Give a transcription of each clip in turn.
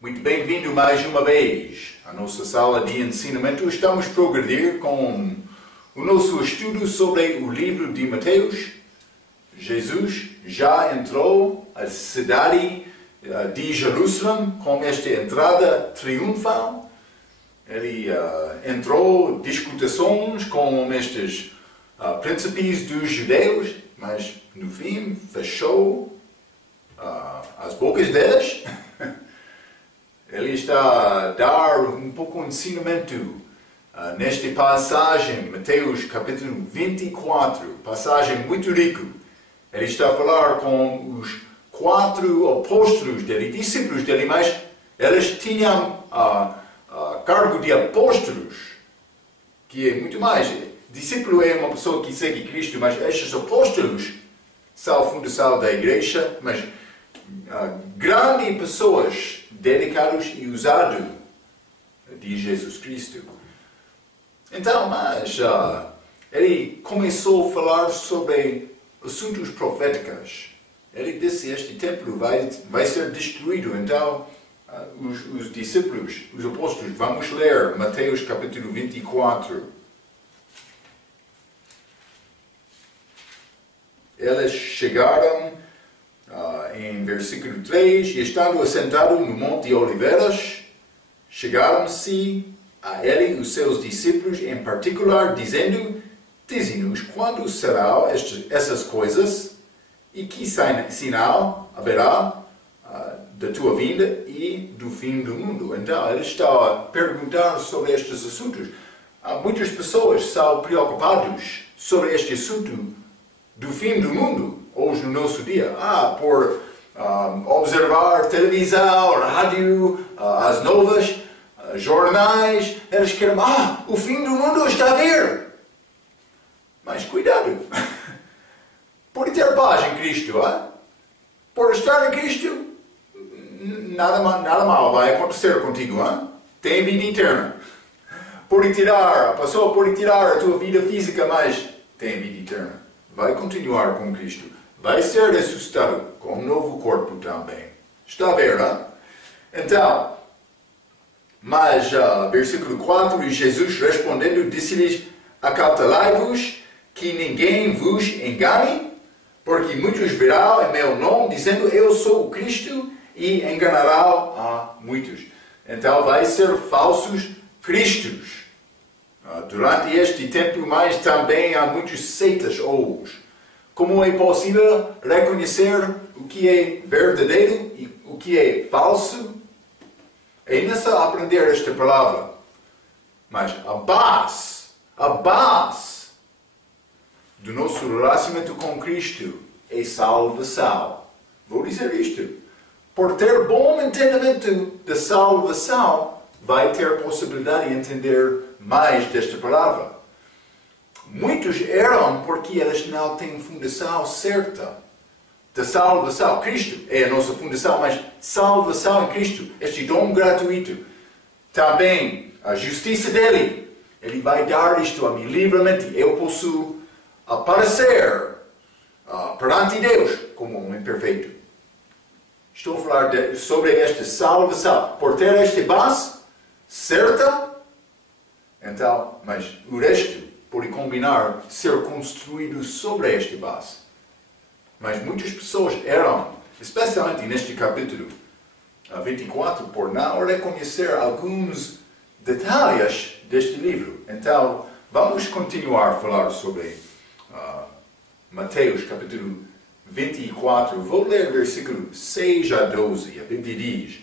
Muito bem-vindo mais uma vez à nossa sala de ensinamento. Estamos a progredir com o nosso estudo sobre o livro de Mateus. Jesus já entrou à cidade de Jerusalém com esta entrada triunfal. Ele entrou discussões com estes príncipes dos judeus, mas no fim fechou as bocas deles. Ele está a dar um pouco de ensinamento nesta passagem, Mateus capítulo 24, passagem muito rica. Ele está a falar com os 4 apóstolos dele, discípulos dele, mas eles tinham cargo de apóstolos, que é muito mais. Discípulo é uma pessoa que segue Cristo, mas estes apóstolos são a fundação da igreja, mas grandes pessoas dedicados e usados de Jesus Cristo. Então, ele começou a falar sobre assuntos proféticos. Ele disse: este templo vai ser destruído. Então, os discípulos, os apóstolos, vamos ler Mateus capítulo 24. Eles chegaram em versículo 3, e estando assentado no Monte de Oliveiras, chegaram-se a ele os seus discípulos em particular, dizendo: dize-nos quando serão essas coisas, e que sinal haverá da tua vinda e do fim do mundo. Então, ele está a perguntar sobre estes assuntos. Muitas pessoas são preocupadas sobre este assunto do fim do mundo, hoje no nosso dia, por observar televisão, rádio, as novas, jornais. Eles querem: o fim do mundo está a vir. Mas cuidado, por ter paz em Cristo, por estar em Cristo, nada mal vai acontecer contigo, tem vida eterna. A pessoa pode tirar a tua vida física, mas tem vida eterna. Vai continuar com Cristo. Vai ser ressuscitado com um novo corpo também. Está a ver, Então, mas versículo 4, e Jesus respondendo disse-lhes: acautelai-vos que ninguém vos engane, porque muitos virão em meu nome, dizendo: eu sou o Cristo, e enganarão a muitos. Então vai ser falsos cristos. Durante este tempo, mas também há muitas seitas hoje. Como é possível reconhecer o que é verdadeiro e o que é falso? É necessário aprender esta palavra. Mas a base do nosso relacionamento com Cristo é salvação. Vou dizer isto. Por ter bom entendimento da salvação, vai ter possibilidade de entender mais desta palavra. Muitos erram porque eles não têm fundação certa da salvação. Cristo é a nossa fundação, mas salvação em Cristo, este dom gratuito. Também a justiça dele. Ele vai dar isto a mim livremente. Eu posso aparecer perante Deus como um homem perfeito. Estou a falar sobre esta salvação. Por ter esta base certa, então, mas o resto pode combinar ser construído sobre esta base. Mas muitas pessoas erram, especialmente neste capítulo 24, por não reconhecer alguns detalhes deste livro. Então, vamos continuar a falar sobre Mateus capítulo 24. Vou ler versículo 6 a 12. A Bíblia diz: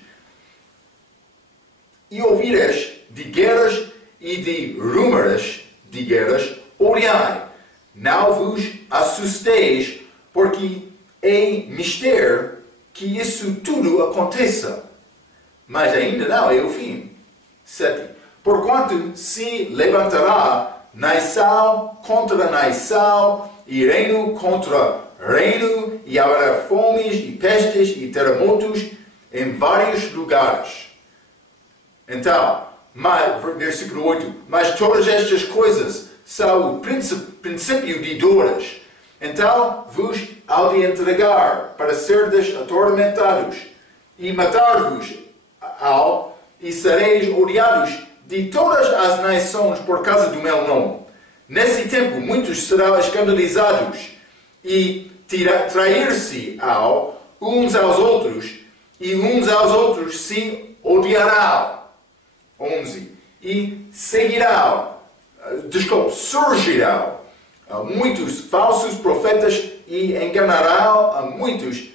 e ouvireis de guerras e de rumores de guerras, olhai, não vos assusteis, porque é mistério que isso tudo aconteça. Mas ainda não é o fim. 7. Porquanto se levantará nação contra nação, e reino contra reino, e haverá fomes e pestes e terremotos em vários lugares. Então, versículo 8, mas todas estas coisas são o princípio de dores. Então vos há de entregar para serdes atormentados, e matar-vos e sereis odiados de todas as nações por causa do meu nome. Nesse tempo, muitos serão escandalizados e trair-se uns aos outros, e uns aos outros se odiarão. 11. E surgirão muitos falsos profetas e enganarão a muitos,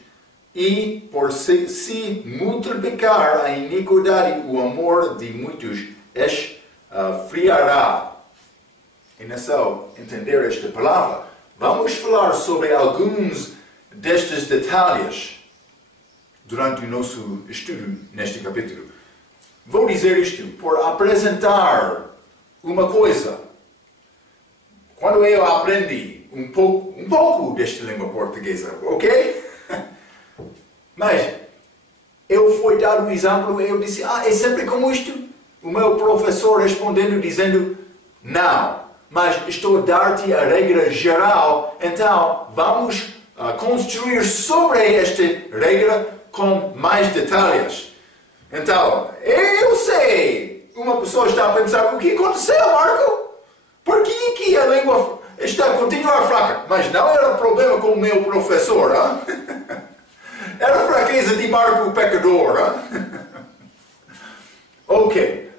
e por se multiplicar a iniquidade, o amor de muitos esfriará. E nessa entender esta palavra, vamos falar sobre alguns destes detalhes durante o nosso estudo neste capítulo. Vou dizer isto por apresentar uma coisa. Quando eu aprendi um pouco desta língua portuguesa, ok? Mas eu fui dar um exemplo, eu disse, é sempre como isto? O meu professor respondendo, dizendo, não, mas estou a dar-te a regra geral, então vamos construir sobre esta regra com mais detalhes. Então, eu sei, uma pessoa está a pensar, o que aconteceu, Marco? Por que a língua está a continuar fraca? Mas não era problema com o meu professor, hein? Era fraqueza de Marco o pecador, hein? Ok,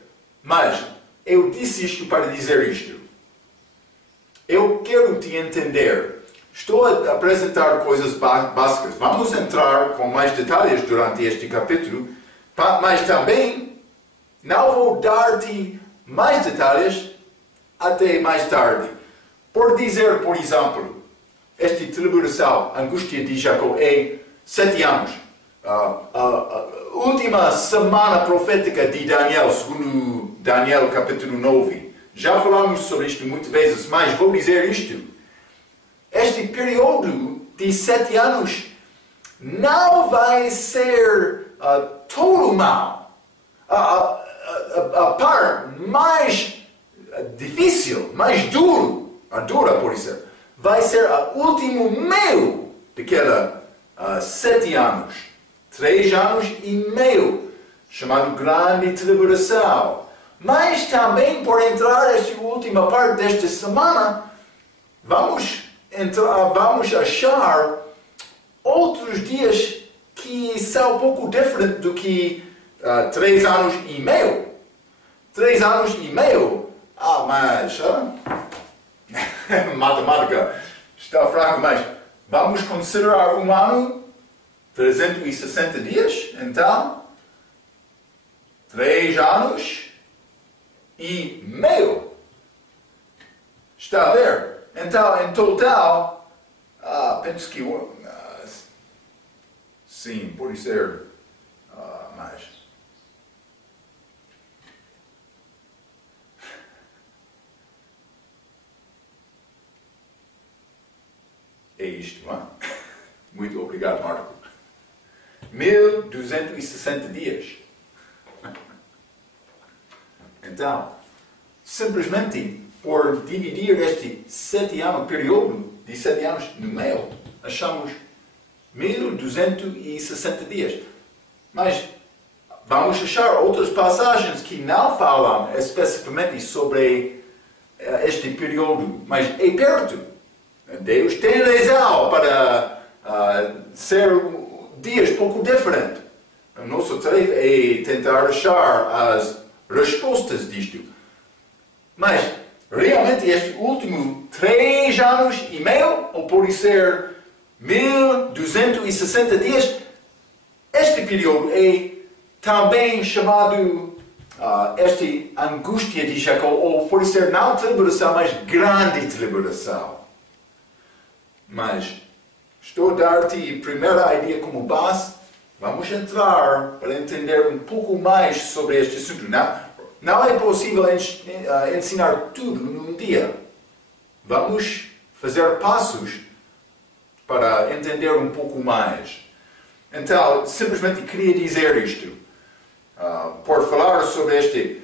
mas eu disse isto para dizer isto. Eu quero te entender. Estou a apresentar coisas básicas. Vamos entrar com mais detalhes durante este capítulo, mas também não vou dar-te mais detalhes até mais tarde. Por dizer, por exemplo, esta tribulação, angústia de Jacó é 7 anos. A última semana profética de Daniel, segundo Daniel capítulo 9. Já falamos sobre isto muitas vezes, mas vou dizer isto. Este período de 7 anos não vai ser todo mal. A parte mais difícil, mais dura por isso, vai ser o último meio daquela 7 anos. 3 anos e meio, chamado Grande Tribulação. Mas também, por entrar nesta última parte desta semana, vamos achar outros dias que são um pouco diferentes do que 3 anos e meio. 3 anos e meio, mas matemática está fraca, mas vamos considerar um ano 360 dias, então 3 anos e meio. Está a ver? Então, em total, penso que sim, pode ser mais. É isto, não é? Muito obrigado, Marco. 1260 dias. Então, simplesmente por dividir este 7 anos, período de 7 anos no meio, achamos 1260 dias. Mas vamos achar outras passagens que não falam especificamente sobre este período, mas é perto. Deus tem razão para ser dias pouco diferentes. A nossa tarefa é tentar achar as respostas disto. Mas, realmente, este último 3 anos e meio, ou pode ser 1260 dias, este período é também chamado esta angústia de Jacó, ou pode ser não tribulação, mas grande tribulação. Mas estou a dar-te a primeira ideia como base. Vamos entrar para entender um pouco mais sobre este assunto. Não é possível ensinar tudo num dia. Vamos fazer passos para entender um pouco mais. Então, simplesmente queria dizer isto. Por falar sobre este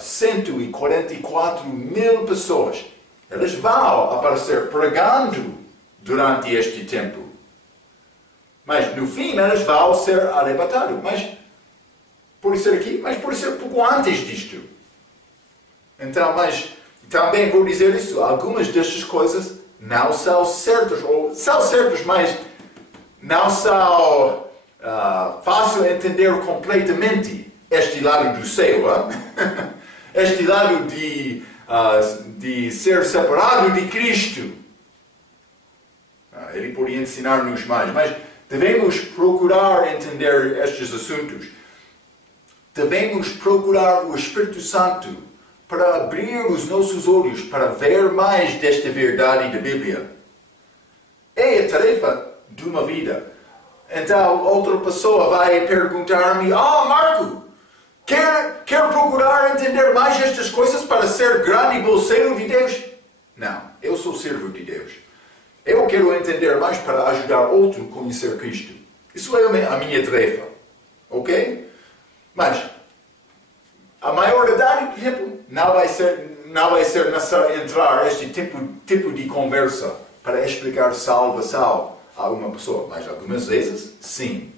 144 mil pessoas, elas vão aparecer pregando durante este tempo. Mas no fim elas vão ser arrebatadas. Mas pode ser aqui, mas pode ser pouco antes disto. Então, mas também vou dizer isso, algumas destas coisas não são certas, ou são certas, mas não são fácil de entender completamente este lado do céu, este lado de ser separado de Cristo. Ele poderia ensinar-nos mais, mas devemos procurar entender estes assuntos. Devemos procurar o Espírito Santo para abrir os nossos olhos para ver mais desta verdade da Bíblia. É a tarefa de uma vida. Então, outra pessoa vai perguntar-me: Marco, quer procurar entender mais estas coisas para ser grande e bolseiro de Deus? Não, eu sou servo de Deus. Eu quero entender mais para ajudar outro a conhecer Cristo. Isso é a minha tarefa. Ok? Mas a maioridade do tempo não vai ser necessário entrar neste tipo de conversa para explicar salvação a uma pessoa. Mas algumas vezes, sim.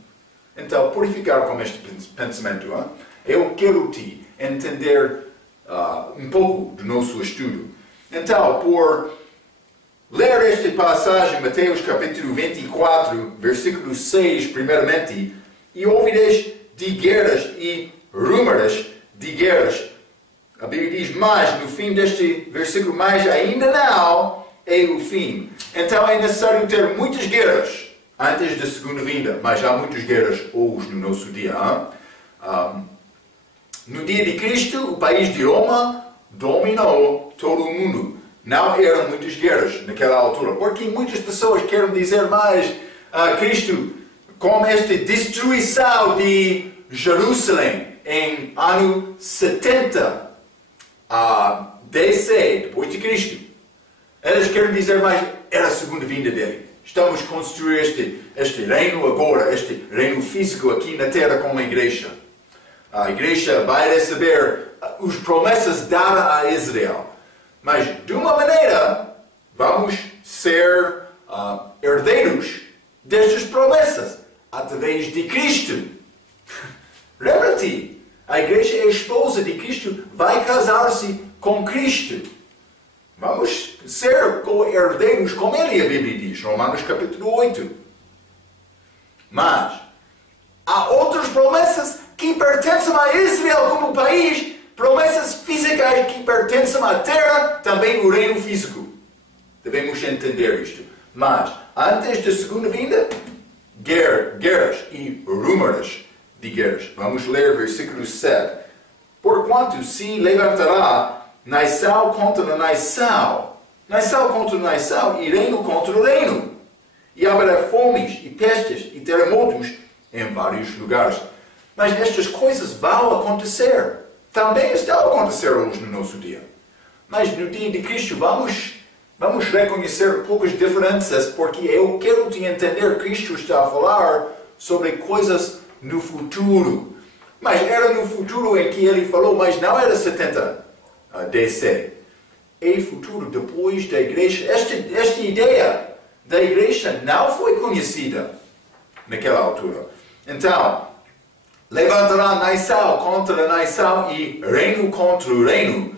Então, purificar com este pensamento, eu quero te entender um pouco do nosso estudo. Então, por ler esta passagem, Mateus capítulo 24, versículo 6, primeiramente, e ouvireis de guerras e rumores de guerras. A Bíblia diz mais, no fim deste versículo, mas ainda não é o fim. Então é necessário ter muitas guerras antes da segunda vinda, mas há muitas guerras hoje no nosso dia. No dia de Cristo, o país de Roma dominou todo o mundo. Não eram muitas guerras naquela altura, porque muitas pessoas querem dizer mais a Cristo como esta destruição de Jerusalém em ano 70 DC, depois de Cristo. Elas querem dizer mais, era a segunda vinda dele. Estamos a construir este reino agora, este reino físico aqui na terra como a igreja. A igreja vai receber as promessas dadas a Israel. Mas, de uma maneira, vamos ser herdeiros destas promessas através de Cristo. Lembra-te, a igreja é a esposa de Cristo, vai casar-se com Cristo. Vamos ser herdeiros como ele, a Bíblia diz, Romanos capítulo 8. Mas, há outras promessas que pertencem a Israel como país, promessas físicas que pertencem à terra, também o reino físico. Devemos entender isto. Mas, antes da segunda vinda, guerras e rumores de guerras. Vamos ler versículo 7. Porquanto se levantará nação contra nação contra nação e reino contra reino. E haverá fomes e pestes e terremotos em vários lugares. Mas estas coisas vão acontecer. Também estão a acontecer hoje no nosso dia. Mas no dia de Cristo vamos reconhecer poucas diferenças, porque eu quero te entender. Cristo está a falar sobre coisas no futuro. Mas era no futuro em que ele falou, mas não era 70 DC. É futuro depois da igreja. Esta ideia da igreja não foi conhecida naquela altura. Então, levantará nação contra nação e reino contra reino.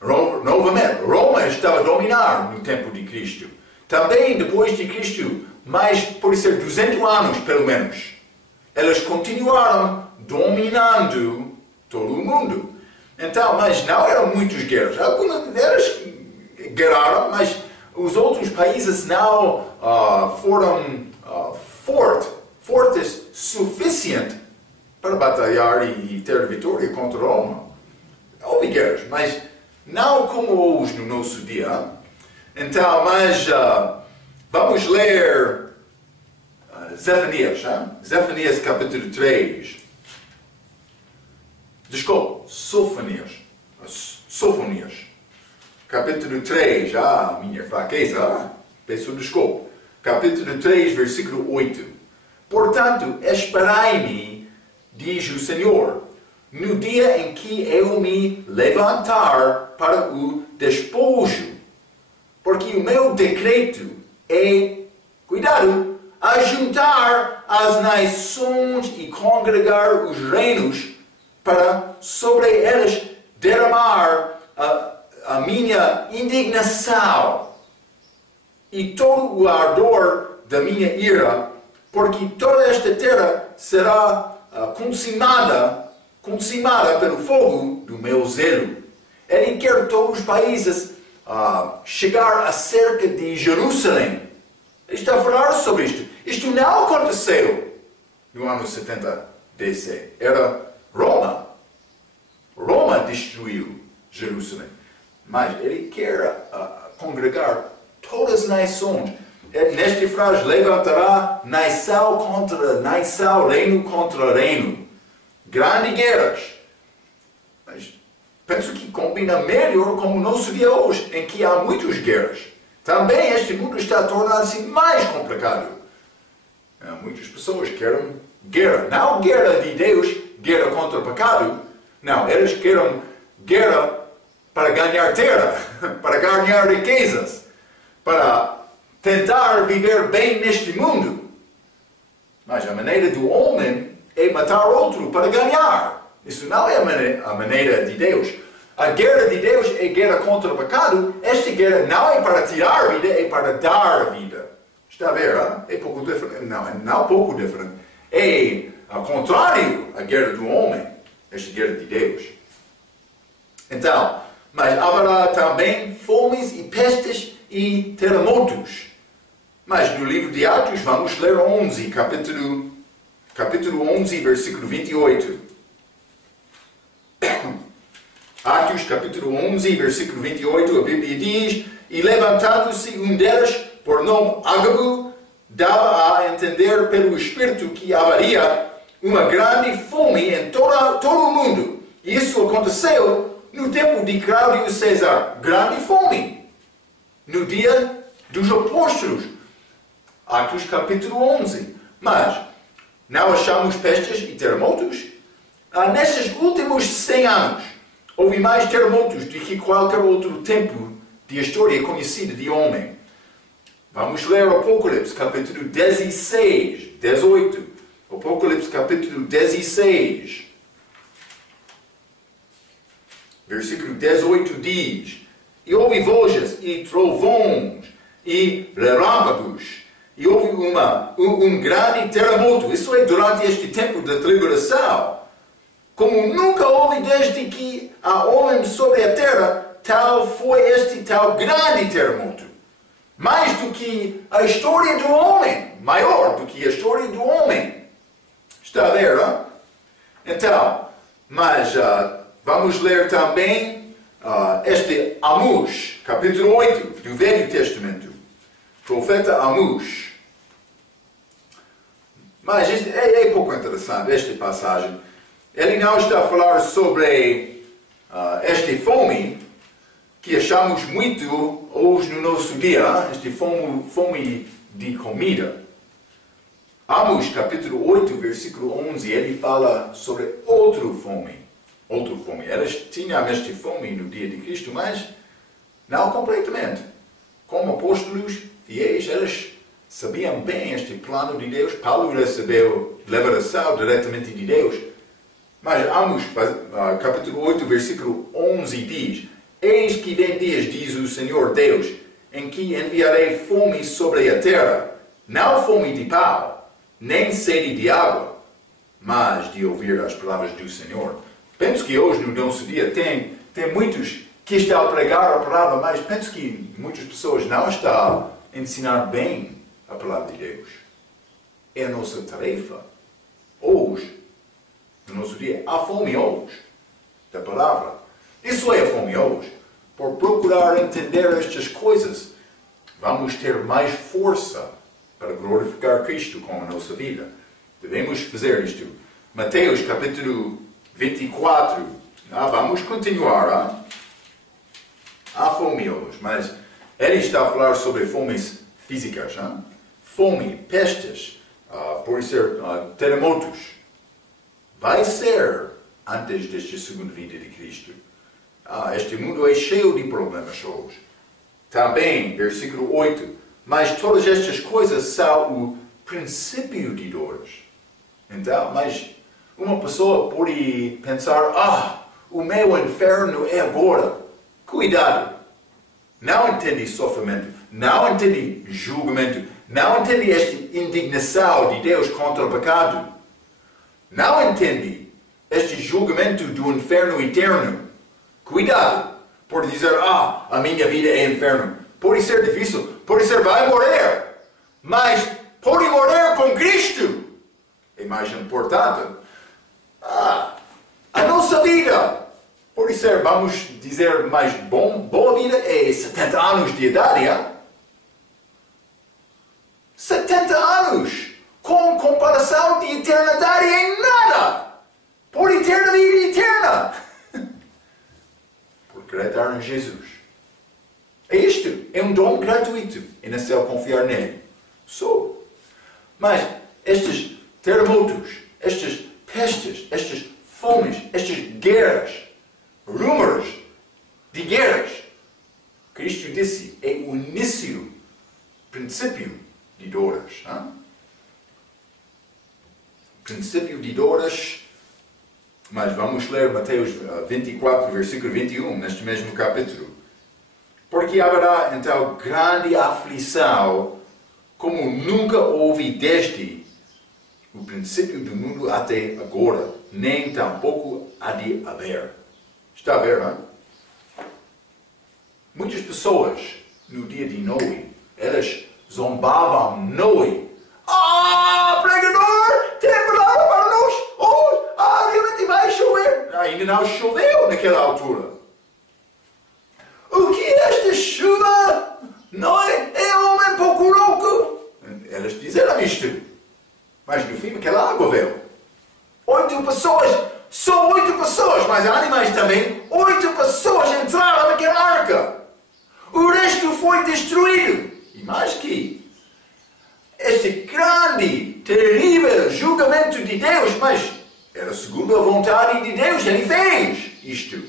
Novamente, Roma estava a dominar no tempo de Cristo. Também depois de Cristo, mais pode ser 200 anos pelo menos. Elas continuaram dominando todo o mundo. Então, mas não eram muitas guerras. Algumas delas guerraram, mas os outros países não foram fortes suficiente para batalhar e ter vitória contra Roma. Houve guerras, mas não como hoje no nosso dia. Então, mas vamos ler Zefanias capítulo 3. Desculpa, Sofonias. Capítulo 3, minha fraqueza, peço desculpa. Capítulo 3, versículo 8. Portanto, esperai-me, diz o Senhor, no dia em que eu me levantar para o despojo, porque o meu decreto é, cuidado, ajuntar as nações e congregar os reinos para sobre eles derramar a minha indignação e todo o ardor da minha ira, porque toda esta terra será consumada pelo fogo do meu zelo. Ele quer todos os países chegar acerca de Jerusalém. Ele está a falar sobre isto. Isto não aconteceu no ano 70 DC. Era Roma. Roma destruiu Jerusalém. Mas ele quer congregar todas as nações. Nesta frase, levantará nação contra nação, reino contra reino. Grandes guerras. Mas penso que combina melhor com o nosso dia hoje, em que há muitas guerras. Também este mundo está tornando-se mais complicado. Muitas pessoas querem guerra. Não guerra de Deus, guerra contra o pecado. Não, eles querem guerra para ganhar terra, para ganhar riquezas, para tentar viver bem neste mundo. Mas a maneira do homem é matar outro para ganhar. Isso não é a maneira de Deus. A guerra de Deus é guerra contra o pecado. Esta guerra não é para tirar a vida, é para dar a vida. Está a ver? É pouco diferente. Não pouco diferente. É ao contrário a guerra do homem. Esta guerra de Deus. Então, mas haverá também fomes e pestes e terremotos. Mas no livro de Atos, vamos ler 11, capítulo 11, versículo 28. Atos, capítulo 11, versículo 28, a Bíblia diz: E levantando-se um deles, por nome Ágabo, dava a entender pelo Espírito que haveria uma grande fome em todo o mundo. E isso aconteceu no tempo de Cláudio César. Grande fome. No dia dos apóstolos. Atos capítulo 11. Mas não achamos pestes e terremotos? Nesses últimos 100 anos, houve mais terremotos do que qualquer outro tempo de história conhecida de homem. Vamos ler Apocalipse capítulo 16, 18. Apocalipse capítulo 16. Versículo 18 diz: E houve vozes e trovões e relâmpagos. E houve um grande terremoto. Isso é durante este tempo da tribulação. Como nunca houve desde que há homem sobre a terra, tal foi este tal grande terremoto. Mais do que a história do homem. Maior do que a história do homem. Está a ver, não? Então, mas vamos ler também este Amós, capítulo 8 do Velho Testamento. Profeta Amós. Mas é pouco interessante esta passagem. Ele não está a falar sobre esta fome que achamos muito hoje no nosso dia, esta fome de comida. Amós capítulo 8, versículo 11, ele fala sobre outra fome. Eles tinham esta fome no dia de Cristo, mas não completamente. Como apóstolos fiéis, eles sabiam bem este plano de Deus. Paulo recebeu revelação diretamente de Deus. Mas Amós, capítulo 8, versículo 11 diz: Eis que vem dias, diz o Senhor Deus, em que enviarei fome sobre a terra, não fome de pão, nem sede de água, mas de ouvir as palavras do Senhor. Penso que hoje, no nosso dia, tem muitos que estão a pregar a palavra, mas penso que muitas pessoas não estão a ensinar bem a palavra de Deus. É a nossa tarefa. Hoje, no nosso dia, há fome hoje da palavra. Isso é a fome hoje. Por procurar entender estas coisas, vamos ter mais força para glorificar Cristo com a nossa vida. Devemos fazer isto. Mateus capítulo 24. Vamos continuar. Há fome hoje, mas ele está a falar sobre fomes físicas. Fome, pestes, por ser terremotos. Vai ser antes desta segunda vinda de Cristo. Este mundo é cheio de problemas hoje. Também, versículo 8. Mas todas estas coisas são o princípio de dores. Então, mas Uma pessoa pode pensar, o meu inferno é agora. Cuidado! Não entende sofrimento, não entende julgamento, não entende esta indignação de Deus contra o pecado. Não entende este julgamento do inferno eterno. Cuidado por dizer, a minha vida é inferno. Pode ser difícil, pode ser vai morrer, mas pode morrer com Cristo. É mais importante. A nossa vida pode ser, vamos dizer, mais boa vida é 70 anos de idade, hein? 70 anos, com comparação de eternidade em nada, por eternidade eterna, por acreditar em Jesus. É isto, é um dom gratuito, e não se confiar nele. Mas estes terremotos, estas pestes, estas fomes, estas guerras, rumores de guerras, Cristo disse, é o início, princípio de dores. Princípio de dores, mas vamos ler Mateus 24, versículo 21, neste mesmo capítulo. Porque haverá então grande aflição, como nunca houve desde o princípio do mundo até agora, nem tampouco há de haver. Está a ver, não é? Muitas pessoas, no dia de Noé, elas zombavam Noé. Pregador, tem palavra para nós hoje. Realmente vai chover. Ainda não choveu naquela altura. O que é esta chuva? Noé é homem pouco louco. Elas disseram isto. Mas no fim, aquela água veio. 8 pessoas, só 8 pessoas, mas animais também. 8 pessoas entraram naquela arca. O resto foi destruído. E mais que este grande, terrível julgamento de Deus, mas era segundo a vontade de Deus, ele fez isto.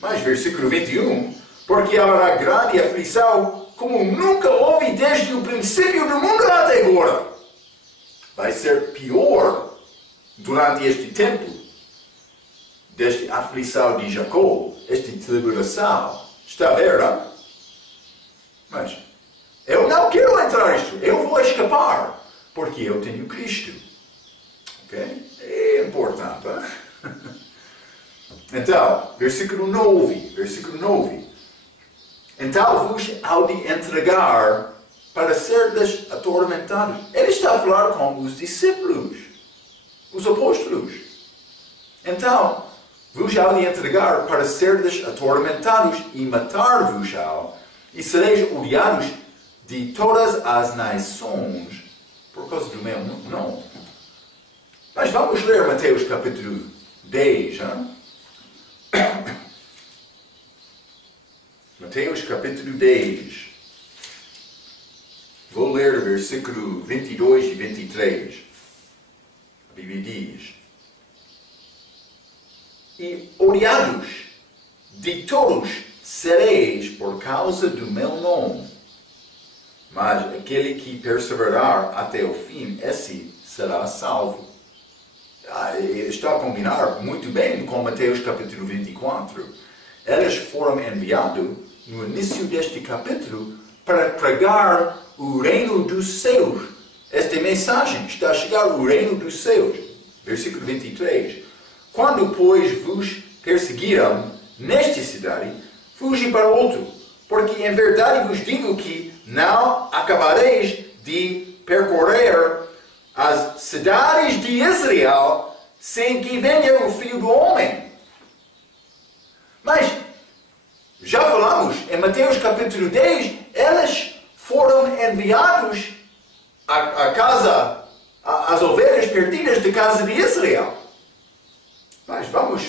Mas versículo 21, porque haverá grande aflição, como nunca houve desde o princípio do mundo até agora. Vai ser pior durante este tempo, desta aflição de Jacó, esta tribulação. Está a ver, não? Mas eu não quero entrar nisto, eu vou escapar, porque eu tenho Cristo. Ok? É importante, hein? Então, versículo 9. Então vos há de entregar para serdes atormentados. Ele está a falar com os discípulos, os apóstolos. Então, vos há de entregar para serdes atormentados e matar-vos-á, e sereis odiados de todas as nações por causa do meu nome. Mas vamos ler Mateus capítulo 10, hein? Mateus capítulo 10. Vou ler o versículo 22 e 23. A Bíblia diz: E odiados de todos sereis por causa do meu nome. Mas aquele que perseverar até o fim, esse será salvo. Está a combinar muito bem com Mateus capítulo 24. Eles foram enviados no início deste capítulo para pregar o reino dos céus. Esta mensagem está a chegar ao reino dos céus. Versículo 23. Quando, pois, vos perseguiram nesta cidade, fugi para outro, porque em verdade vos digo que não acabareis de percorrer as cidades de Israel sem que venha o Filho do Homem. Mas, já falamos, em Mateus capítulo 10, eles foram enviados à casa, às ovelhas perdidas da casa de Israel. Mas vamos.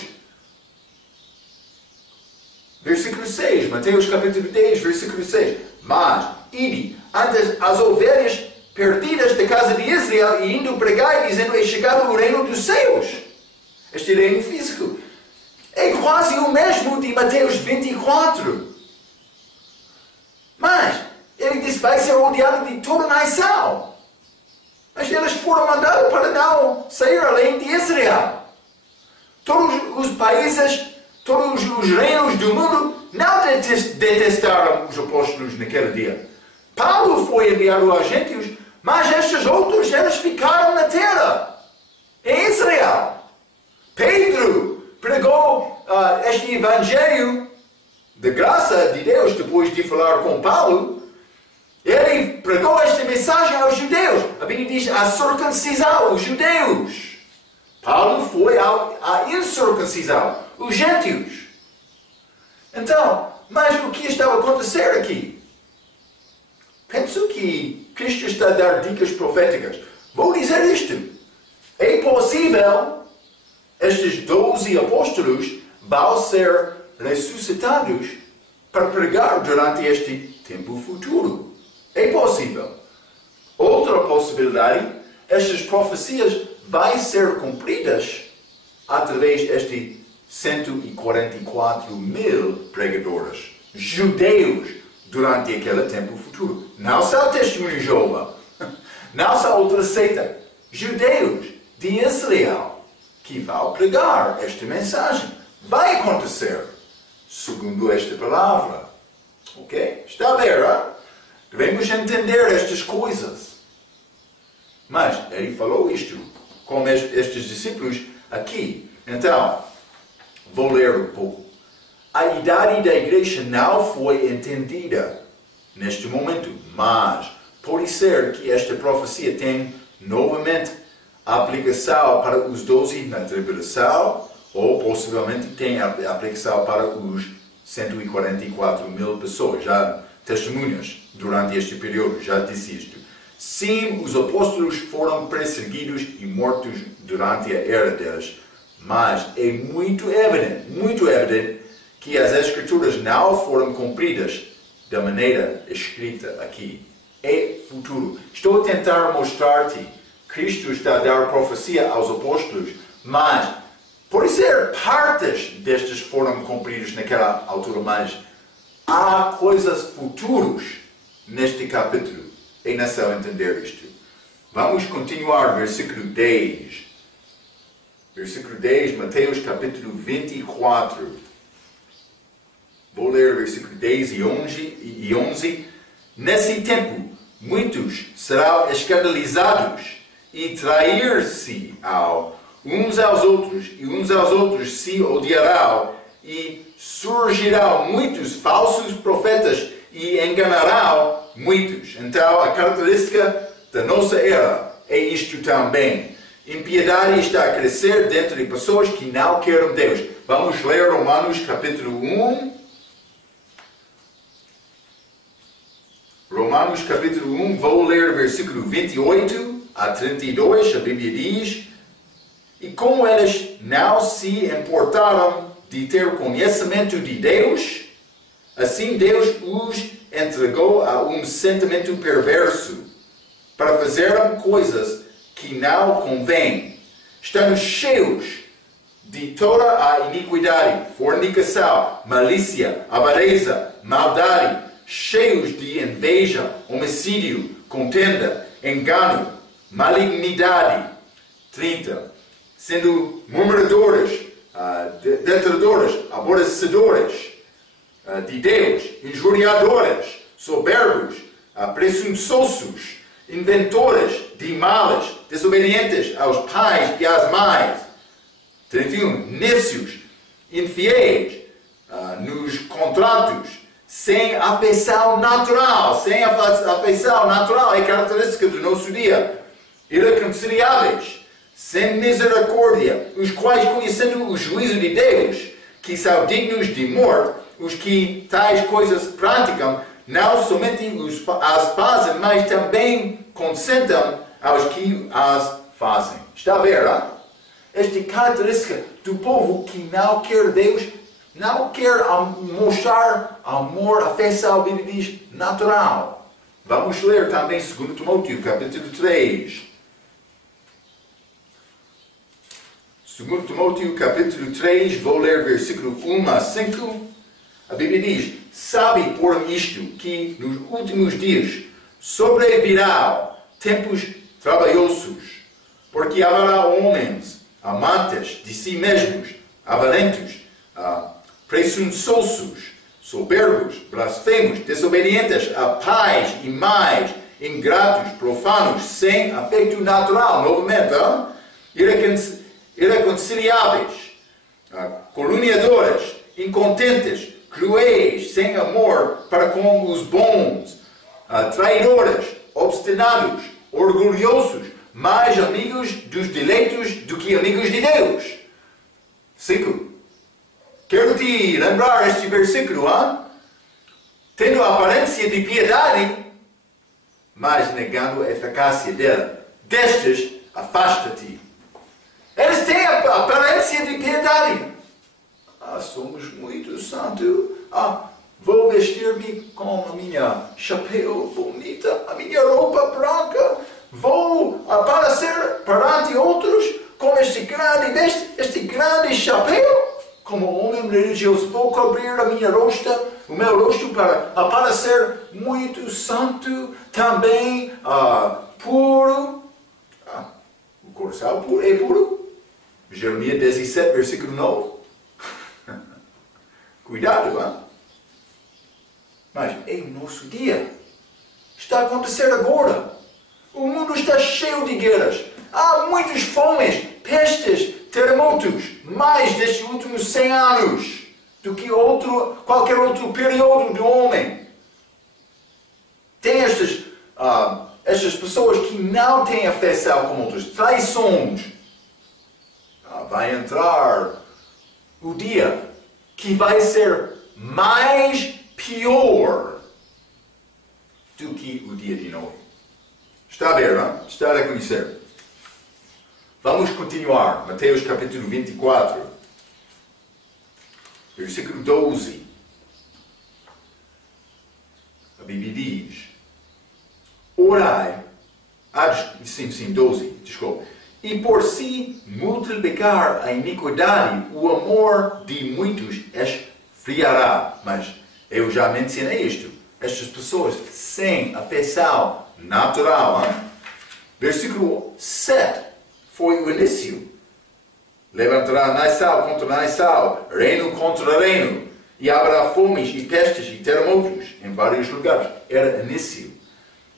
Versículo 6, Mateus capítulo 10, versículo 6. Mas, ide, antes as ovelhas perdidas da casa de Israel, e indo pregar, dizendo, é chegado o reino dos céus. Este reino físico. É quase o mesmo de Mateus 24. Mas, ele diz, vai ser odiado de toda a nação. Mas eles foram mandados não sair além de Israel. Todos os países, todos os reinos do mundo não detestaram os apóstolos naquele dia. Paulo foi enviado aos gentios, mas estes outros, eles ficaram na terra, em Israel. Pedro pregou este evangelho de graça de Deus depois de falar com Paulo. Ele pregou esta mensagem aos judeus. A Bíblia diz a circuncisar os judeus. Paulo foi a incircuncisar os gentios. Então, mas o que estava a acontecer aqui? Penso que Cristo está a dar dicas proféticas. Vou dizer isto. É possível estes 12 apóstolos vão ser ressuscitados para pregar durante este tempo futuro. É possível. Outra possibilidade, estas profecias vão ser cumpridas através destes 144 mil pregadores, judeus, durante aquele tempo futuro. Não são testemunhos de Jeová, não são outra seita, judeus de Israel que vão pregar esta mensagem. Vai acontecer, segundo esta palavra. Ok? Está a ver, hein? Devemos entender estas coisas. Mas ele falou isto com estes discípulos aqui. Então, vou ler um pouco. A idade da igreja não foi entendida neste momento, mas pode ser que esta profecia tenha novamente aplicação para os 12 na tribulação, ou possivelmente tenha aplicação para os 144 mil pessoas, já testemunhas durante este período, já disse isto. Sim, os apóstolos foram perseguidos e mortos durante a era deles, mas é muito evidente que as Escrituras não foram cumpridas da maneira escrita aqui. É futuro. Estou a tentar mostrar-te, Cristo está a dar profecia aos apóstolos, mas pode ser partes destas foram cumpridas naquela altura, mas há coisas futuras neste capítulo. É necessário entender isto. Vamos continuar, versículo 10. Versículo 10, Mateus capítulo 24. Vou ler versículo 10 e 11. Nesse tempo, muitos serão escandalizados e trair-se uns aos outros, e uns aos outros se odiarão, e surgirão muitos falsos profetas e enganarão muitos. Então, a característica da nossa era é isto também. Impiedade está a crescer dentro de pessoas que não querem Deus. Vamos ler Romanos capítulo 1. Romanos capítulo 1, vou ler versículo 28 a 32, a Bíblia diz: e como eles não se importaram de ter conhecimento de Deus, assim Deus os entregou a um sentimento perverso, para fazerem coisas que não convêm, estando cheios de toda a iniquidade, fornicação, malícia, avareza, maldade, cheios de inveja, homicídio, contenda, engano, malignidade. 30. Sendo murmuradores, detratores, aborrecedores de Deus, injuriadores, soberbos, presunçosos, inventores de males, desobedientes aos pais e às mães. 31. Nécios, infiéis nos contratos, sem afeição natural. Sem afeição natural é característica do nosso dia. Irreconciliáveis, sem misericórdia, os quais, conhecendo o juízo de Deus, que são dignos de morte, os que tais coisas praticam, não somente as fazem, mas também consentem aos que as fazem. Está a ver, hein? Esta característica do povo que não quer Deus, não quer mostrar amor, afeição, a Bíblia diz, natural. Vamos ler também 2 Timóteo, capítulo 3. 2 Timóteo, capítulo 3, vou ler versículo 1 a 5. A Bíblia diz: sabe, por isto, que nos últimos dias sobrevirão tempos trabalhosos, Porque haverá homens amantes de si mesmos, avarentos, presunçosos, soberbos, blasfemos, desobedientes a pais e mães, ingratos, profanos, sem afeto natural, novamente, irreconciliáveis, caluniadores, incontentes, cruéis, sem amor para com os bons, traidores, obstinados, orgulhosos, mais amigos dos deleitos do que amigos de Deus. 5. Quero te lembrar este versículo, tendo a aparência de piedade, mas negando a eficácia dela. Destes, afasta-te. Eles têm a aparência de piedade. Somos muito santos. Vou vestir-me com a minha chapéu bonita, a minha roupa branca. Vou aparecer perante outros com este grande chapéu. Como homem religioso, vou cobrir a minha rosto, o meu rosto para aparecer muito santo, também puro. O coração é puro. Jeremias 17, versículo 9. Cuidado, Mas é o nosso dia. Está a acontecer agora. O mundo está cheio de guerras. Há muitas fomes, pestes, terremotos, mais destes últimos 100 anos do que qualquer outro período do homem. Tem estas pessoas que não têm afeição com outros, traições. Vai entrar o dia que vai ser mais pior do que o dia de Noé. Está a ver, não? Está a reconhecer. Vamos continuar. Mateus capítulo 24, versículo 12. A Bíblia diz: orai, 12, desculpe. E por si multiplicar a iniquidade, o amor de muitos esfriará. Mas eu já mencionei isto. Estas pessoas sem afeição natural. Versículo 7 foi o início. Levantará nação contra nação, reino contra reino, e haverá fomes e pestes e terremotos em vários lugares. Era início.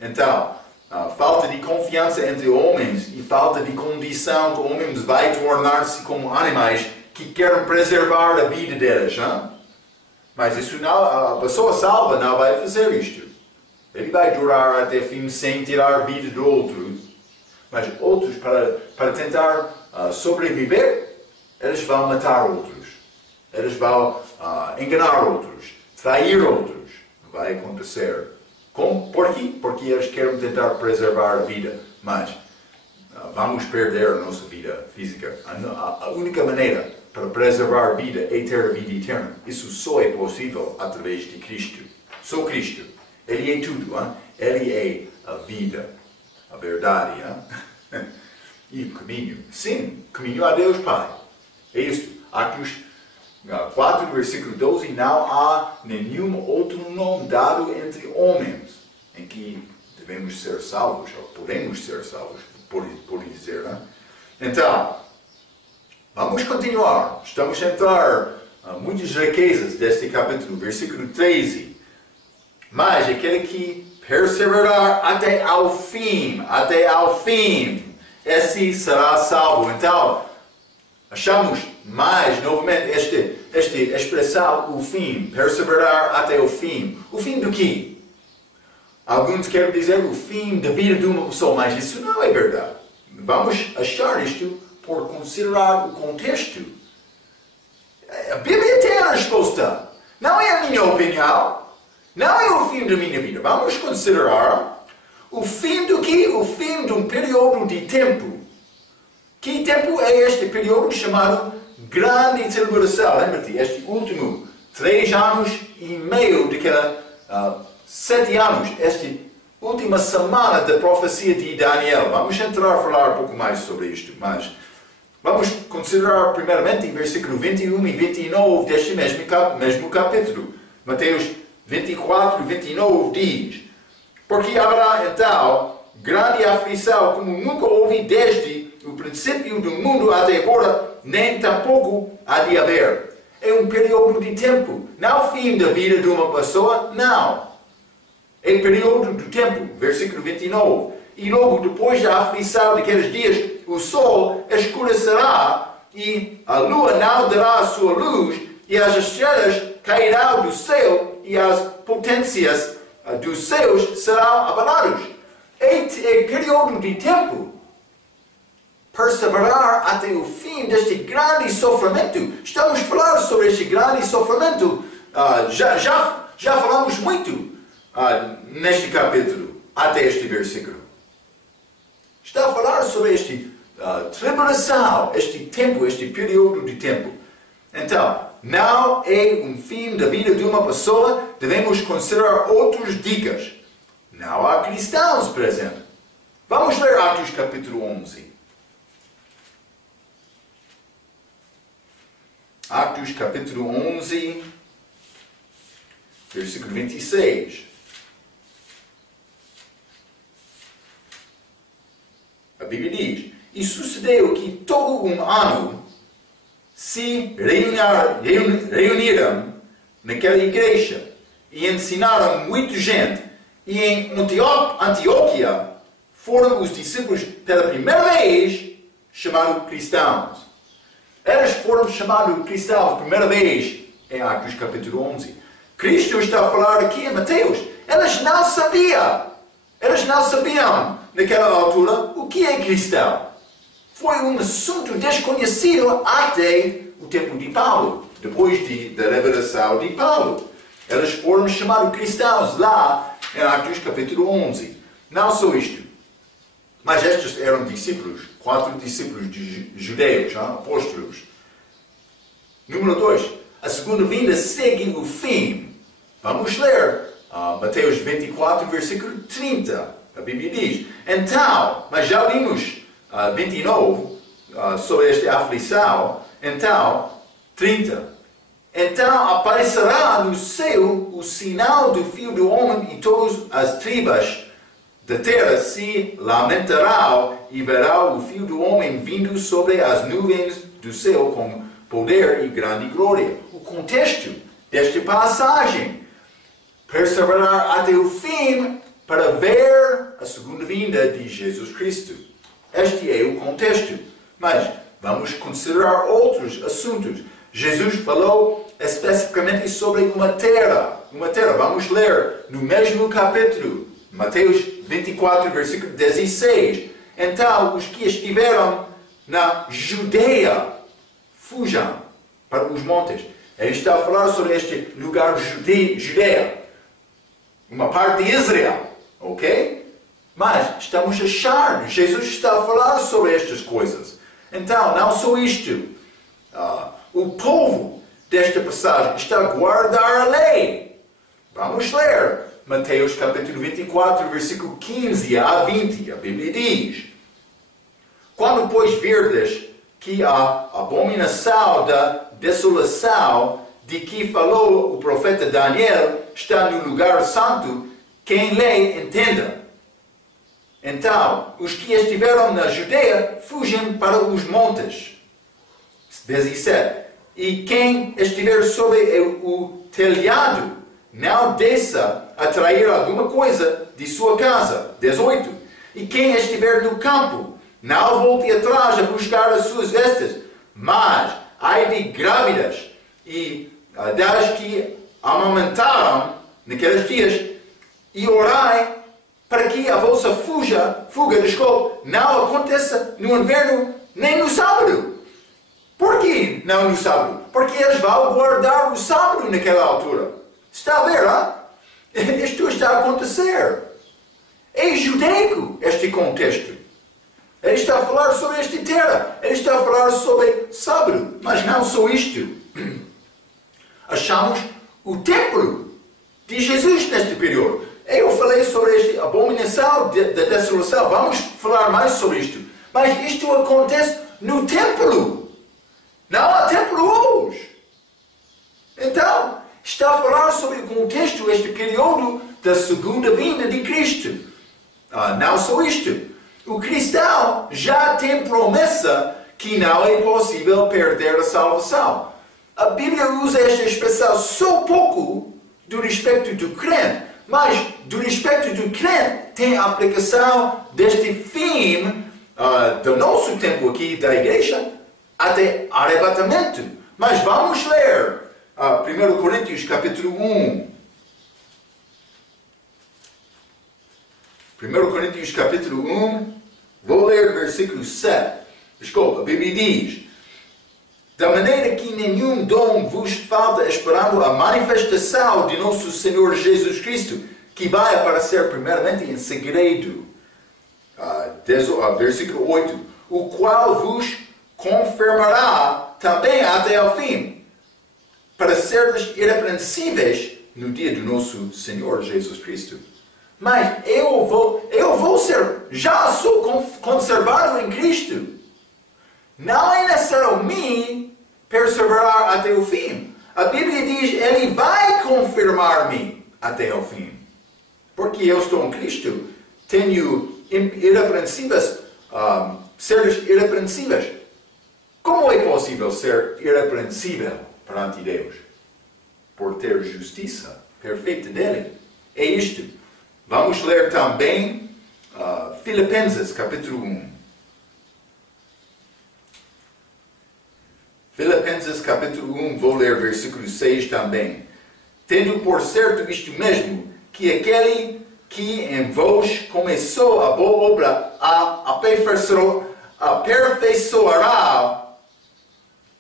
Então, falta de confiança entre homens e falta de condição de homens vai tornar-se como animais que querem preservar a vida deles. Mas isso não, a pessoa salva não vai fazer isto. Ele vai durar até o fim sem tirar a vida do outro. Mas outros, para tentar sobreviver, eles vão matar outros. Eles vão enganar outros, trair outros. Vai acontecer. Por quê? Porque eles querem tentar preservar a vida. Mas vamos perder a nossa vida física. A única maneira para preservar a vida é ter a vida eterna. Isso só é possível através de Cristo. Só Cristo. Ele é tudo. Ele é a vida, a verdade. E o caminho. Sim, caminho a Deus Pai. É isso. Atos 4, versículo 12. Não há nenhum outro nome dado entre homens em que devemos ser salvos, ou podemos ser salvos, por dizer. Então, vamos continuar. Estamos a entrar muitas riquezas deste capítulo, versículo 13. Mas aquele que perseverar até ao fim, esse será salvo. Então, achamos mais novamente esta expressão, o fim, perseverar até o fim. O fim do quê? Alguns querem dizer o fim da vida de uma pessoa, mas isso não é verdade. Vamos achar isto por considerar o contexto. A Bíblia tem a resposta. Não é a minha opinião. Não é o fim da minha vida. Vamos considerar o fim do quê? O fim de um período de tempo. Que tempo é este período chamado Grande Tribulação? Lembra-te, este último 3 anos e meio daquela 7 anos, esta última semana da profecia de Daniel. Vamos entrar a falar um pouco mais sobre isto, mas vamos considerar primeiramente em versículo 21 e 29 deste mesmo capítulo. Mateus 24 e 29 diz: porque haverá então grande aflição como nunca houve desde o princípio do mundo até agora, nem tampouco há de haver. É um período de tempo, não o fim da vida de uma pessoa, não. É período do tempo, versículo 29. E logo depois da aflição daqueles dias, o sol escurecerá e a lua não dará a sua luz e as estrelas cairão do céu e as potências dos céus serão abalados. É período de tempo. Perseverar até o fim deste grande sofrimento. Estamos falando sobre este grande sofrimento. Já falamos muito neste capítulo, até este versículo. Está a falar sobre este tribulação, este tempo, este período de tempo. Então, não é um fim da vida de uma pessoa, devemos considerar outras dicas. Não há cristãos, por exemplo. Vamos ler Atos capítulo 11. Atos capítulo 11, versículo 26. A Bíblia diz: e sucedeu que todo um ano se reuniram naquela igreja e ensinaram muita gente. E em Antioquia foram os discípulos pela primeira vez chamados cristãos. Eles foram chamados cristãos pela primeira vez em Atos capítulo 11. Cristo está a falar aqui em Mateus. Eles não sabiam naquela altura o que é cristão. Foi um assunto desconhecido até o tempo de Paulo, depois da revelação de Paulo. Eles foram chamados cristãos lá em Atos capítulo 11. Não só isto, mas estes eram discípulos, 4 discípulos de judeus, apóstolos. Número 2, a segunda vinda segue o fim. Vamos ler Mateus 24, versículo 30. A Bíblia diz: então, mas já vimos 29 sobre esta aflição. Então, 30. Então aparecerá no céu o sinal do Filho do Homem e todas as tribos da terra se lamentarão e verão o Filho do Homem vindo sobre as nuvens do céu com poder e grande glória. O contexto desta passagem: perseverar até o fim para ver a segunda vinda de Jesus Cristo. Este é o contexto. Mas vamos considerar outros assuntos. Jesus falou especificamente sobre uma terra. Vamos ler no mesmo capítulo, Mateus 24, versículo 16. Então, os que estiveram na Judeia, fujam para os montes. Ele está a falar sobre este lugar Judeia, uma parte de Israel, ok? Mas estamos a achar, Jesus está a falar sobre estas coisas. Então, não só isto. O povo desta passagem está a guardar a lei. Vamos ler Mateus capítulo 24, versículo 15 a 20. A Bíblia diz: quando, pois, virdes que a abominação da desolação de que falou o profeta Daniel está no lugar santo, quem lê entenda. Então, os que estiveram na Judeia fugem para os montes. 17. E quem estiver sobre o telhado, não desça a trair alguma coisa de sua casa. 18. E quem estiver no campo, não volte atrás a buscar as suas vestes, mas ai de grávidas e das que amamentaram naqueles dias, e orai para que a vossa fuga não aconteça no inverno nem no sábado. Por que não no sábado? Porque eles vão guardar o sábado naquela altura. Está a ver, Isto está a acontecer. É judaico este contexto. Ele está a falar sobre esta terra. Ele está a falar sobre sábado. Mas não só isto. Achamos o templo de Jesus neste período. Eu falei sobre esta abominação da desolação. Vamos falar mais sobre isto. Mas isto acontece no templo. Não há templo hoje. Então, está a falar sobre o contexto deste período da segunda vinda de Cristo. Não só isto. o cristão já tem promessa que não é possível perder a salvação. A Bíblia usa esta expressão só pouco do respeito do crente, mas do respeito do crente tem aplicação deste fim do nosso tempo aqui da igreja até arrebatamento. Mas vamos ler 1 Coríntios capítulo 1. 1 Coríntios capítulo 1, vou ler versículo 7. Desculpa, a Bíblia diz: da maneira que nenhum dom vos falta, esperando a manifestação de nosso Senhor Jesus Cristo, que vai aparecer primeiramente em segredo. Versículo 8. O qual vos confirmará também até ao fim, para serdes irrepreensíveis no dia do nosso Senhor Jesus Cristo. Mas eu vou ser, já sou conservado em Cristo. Não é necessário me perseverar até o fim. A Bíblia diz, Ele vai confirmar-me até o fim. Porque eu estou em Cristo, tenho irrepreensíveis, seres irrepreensíveis. Como é possível ser irrepreensível perante Deus? Por ter justiça perfeita dele. É isto. Vamos ler também Filipenses capítulo 1. Filipenses capítulo 1, vou ler versículo 6 também. Tendo por certo isto mesmo, que aquele que em vós começou a boa obra aperfeiçoará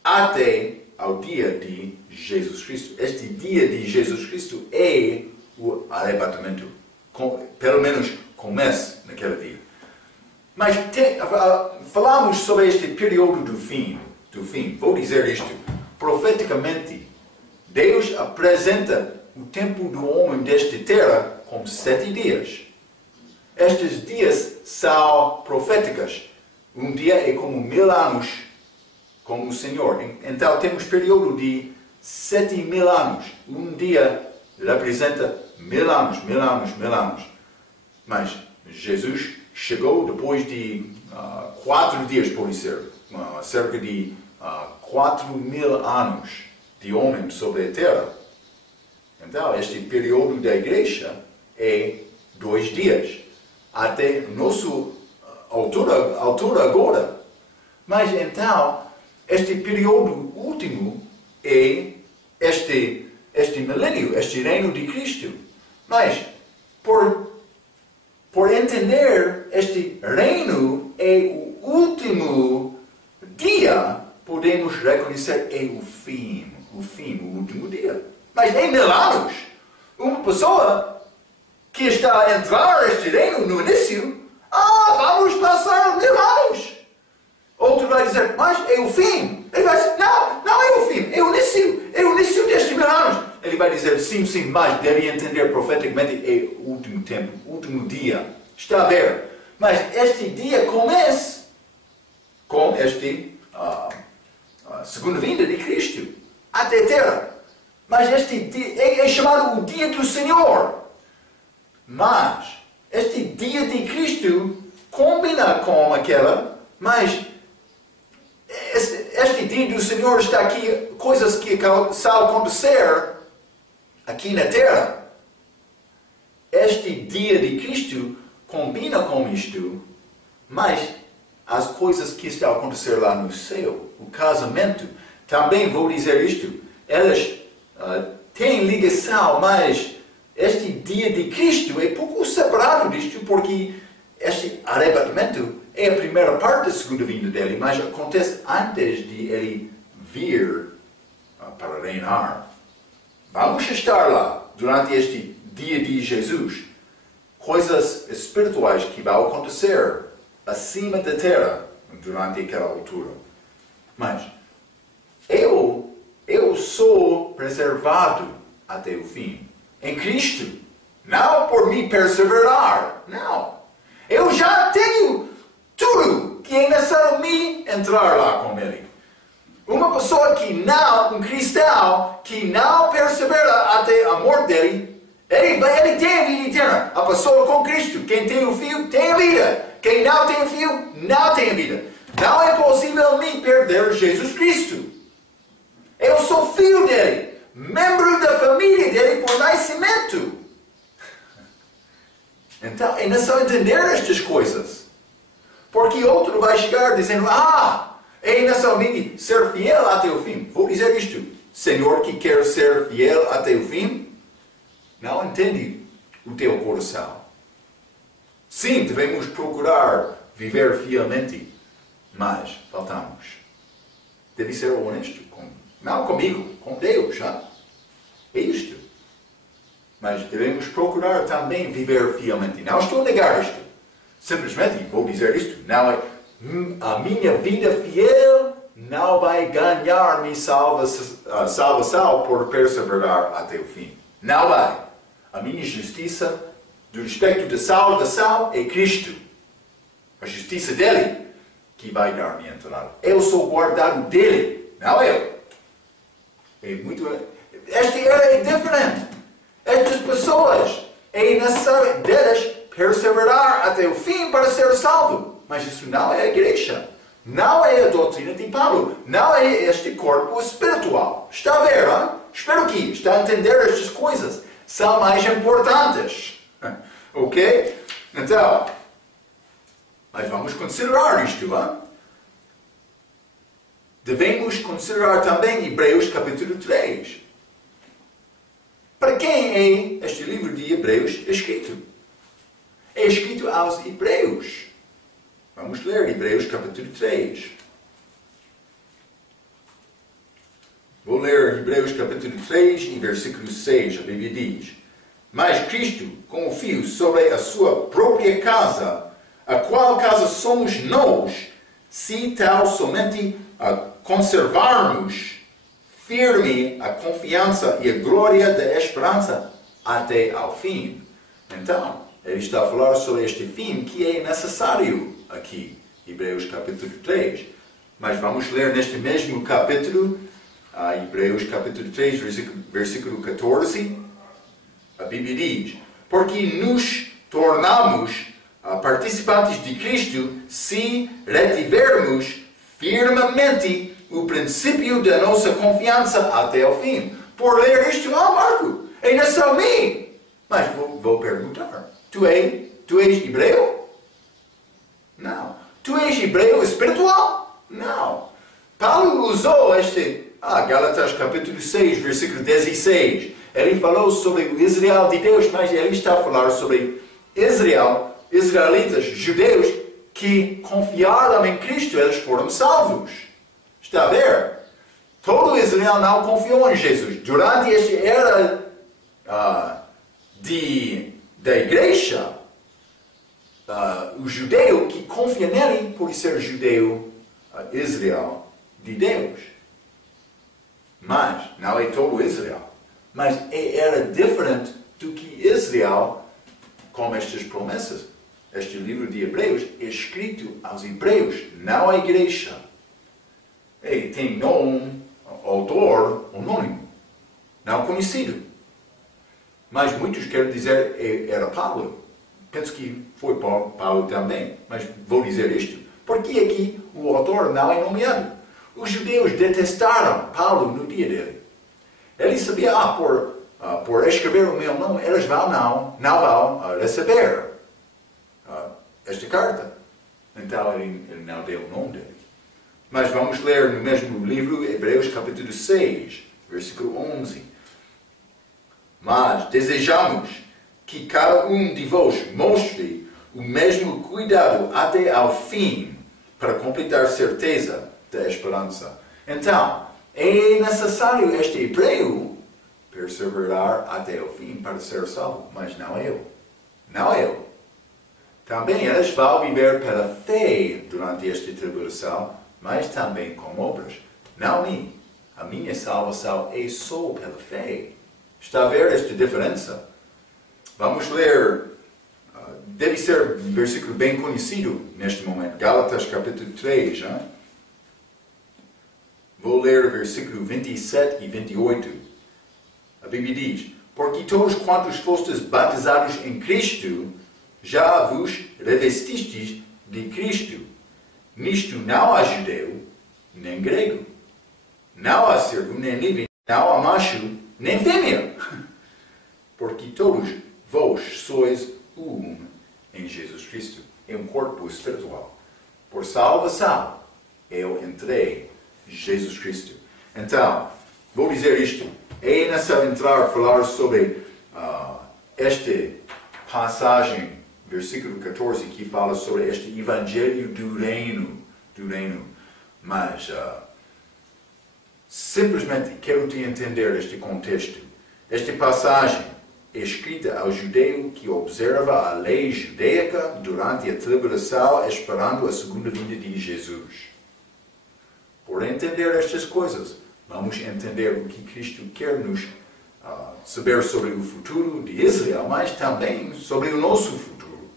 até ao dia de Jesus Cristo. Este dia de Jesus Cristo é o arrebatamento. Pelo menos comece naquele dia. Mas falamos sobre este período do fim. Vou dizer isto. Profeticamente, Deus apresenta o tempo do homem desta terra como 7 dias. Estes dias são proféticas. Um dia é como 1000 anos com o Senhor. Então temos período de 7000 anos. Um dia representa 1000 anos, 1000 anos, 1000 anos. Mas Jesus chegou depois de 4 dias, pode ser, cerca de 4000 anos de homem sobre a terra. Então, este período da igreja é 2 dias, até nossa altura agora. Mas então, este período último é este milênio, este reino de Cristo. Mas, por entender este reino é o último dia, podemos reconhecer é o último dia. Mas em 1000 anos, uma pessoa que está a entrar neste reino no início, vamos passar 1000 anos. Outro vai dizer, mas é o fim. Ele vai dizer, não é o fim, é o início destes 1000 anos. Ele vai dizer, sim, mas deve entender profeticamente, é o último tempo, o último dia. Está a ver? Mas este dia começa com a segunda vinda de Cristo até a terra. Mas este dia é chamado o dia do Senhor. Mas este dia de Cristo combina com aquela, mas este dia do Senhor está aqui, coisas que são acontecer aqui na terra. Este dia de Cristo combina com isto, mas as coisas que estão a acontecer lá no céu, o casamento, também vou dizer isto, elas têm ligação, mas este dia de Cristo é pouco separado disto, porque este arrebatamento é a primeira parte da segunda vinda dele, mas acontece antes de ele vir para reinar. Vamos estar lá durante este dia de Jesus. Coisas espirituais que vão acontecer acima da terra durante aquela altura. Mas eu sou preservado até o fim. Em Cristo. Não por me perseverar. Não. Eu já tenho tudo que é necessário me entrar lá com Ele. Uma pessoa um cristão, que não persevera até a morte dele, ele tem a vida eterna. A pessoa com Cristo, quem tem o Filho, tem a vida. Quem não tem o Filho, não tem a vida. Não é possível me perder Jesus Cristo. Eu sou filho dele, membro da família dele por nascimento. Então, é necessário entender estas coisas. Porque outro vai chegar dizendo, é necessário ser fiel até o fim. Vou dizer isto. Senhor que quer ser fiel até o fim, não entende o teu coração. Sim, devemos procurar viver fielmente, mas faltamos. Deve ser honesto, não comigo, com Deus. É isto. Mas devemos procurar também viver fielmente. Não estou a negar isto. Simplesmente vou dizer isto. Não é, a minha vida fiel não vai ganhar-me salvação por perseverar até o fim. Não vai. A minha justiça, do respeito da salvação, é Cristo. A justiça dele que vai dar-me entrada. Eu sou guardado dele, não eu. É muito... Esta era é diferente. Estas pessoas, é necessário delas perseverar até o fim para ser salvo. Mas isso não é a igreja. Não é a doutrina de Paulo. Não é este corpo espiritual. Está a ver, hein? Espero que está a entender estas coisas. São mais importantes. Ok? Então, mas vamos considerar isto, hein? Devemos considerar também Hebreus capítulo 3. Para quem é este livro de Hebreus escrito? É escrito aos Hebreus. Vamos ler Hebreus capítulo 3. Vou ler Hebreus capítulo 3 e versículo 6. A Bíblia diz: Mas Cristo confio sobre a sua própria casa, a qual casa somos nós, se tal somente a conservarmos firme a confiança e a glória da esperança até ao fim. Então, ele está a falar sobre este fim que é necessário aqui, Hebreus capítulo 3. Mas vamos ler neste mesmo capítulo, Hebreus capítulo 3, versículo 14. A Bíblia diz: Porque nos tornamos participantes de Cristo se retivermos firmemente o princípio da nossa confiança até ao fim. Por ler isto, Marco, é necessário a mim. Mas vou perguntar, tu és hebreu? Não. Tu és hebreu espiritual? Não. Paulo usou Gálatas capítulo 6, versículo 16. Ele falou sobre o Israel de Deus, mas ele está a falar sobre israelitas, judeus, que confiaram em Cristo, eles foram salvos. Está a ver? Todo Israel não confiou em Jesus. Durante esta era da igreja, o judeu que confia nele por ser judeu, Israel de Deus. Mas não é todo Israel. Mas era diferente do que Israel com estas promessas. Este livro de Hebreus é escrito aos hebreus, não à igreja. Ele tem nome, autor, anônimo, não conhecido. Mas muitos querem dizer era Paulo. Penso que foi Paulo também, mas vou dizer isto. Porque aqui o autor não é nomeado. Os judeus detestaram Paulo no dia dele. Ele sabia, por escrever o meu nome, eles não vão receber esta carta. Então ele não deu o nome dele. Mas vamos ler no mesmo livro, Hebreus capítulo 6, versículo 11. Mas desejamos que cada um de vós mostre o mesmo cuidado até ao fim, para completar certeza da esperança. Então, é necessário este hebreu perseverar até o fim para ser salvo, mas não eu. Não eu. Também eles vão viver pela fé durante esta tribulação, mas também com obras. Não mim. A minha salvação é só pela fé. Está a ver esta diferença? Vamos ler, deve ser um versículo bem conhecido neste momento, Gálatas capítulo 3. Hein? Vou ler o versículo 27 e 28. A Bíblia diz: Porque todos quantos fostes batizados em Cristo, já vos revestistes de Cristo. Nisto não há judeu, nem grego. Não há servo, nem livre. Não há macho, nem fêmea. Porque todos vós sois um em Jesus Cristo. É um corpo espiritual. Por salvação, eu entrei Jesus Cristo. Então, vou dizer isto. É necessário entrar a falar sobre esta passagem, versículo 14, que fala sobre este evangelho do reino. Mas, simplesmente quero te entender este contexto. Esta passagem é escrita ao judeu que observa a lei judaica durante a tribulação, esperando a segunda vinda de Jesus. Por entender estas coisas, vamos entender o que Cristo quer nos saber sobre o futuro de Israel, mas também sobre o nosso futuro.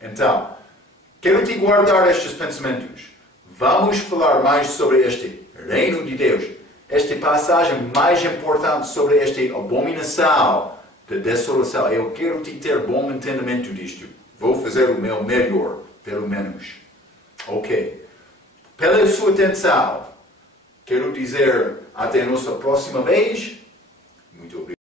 Então, quero te guardar estes pensamentos. Vamos falar mais sobre este reino de Deus. Esta passagem mais importante sobre esta abominação da desolação. Eu quero te ter bom entendimento disto. Vou fazer o meu melhor, pelo menos. Ok. Pela sua atenção, quero dizer até a nossa próxima vez.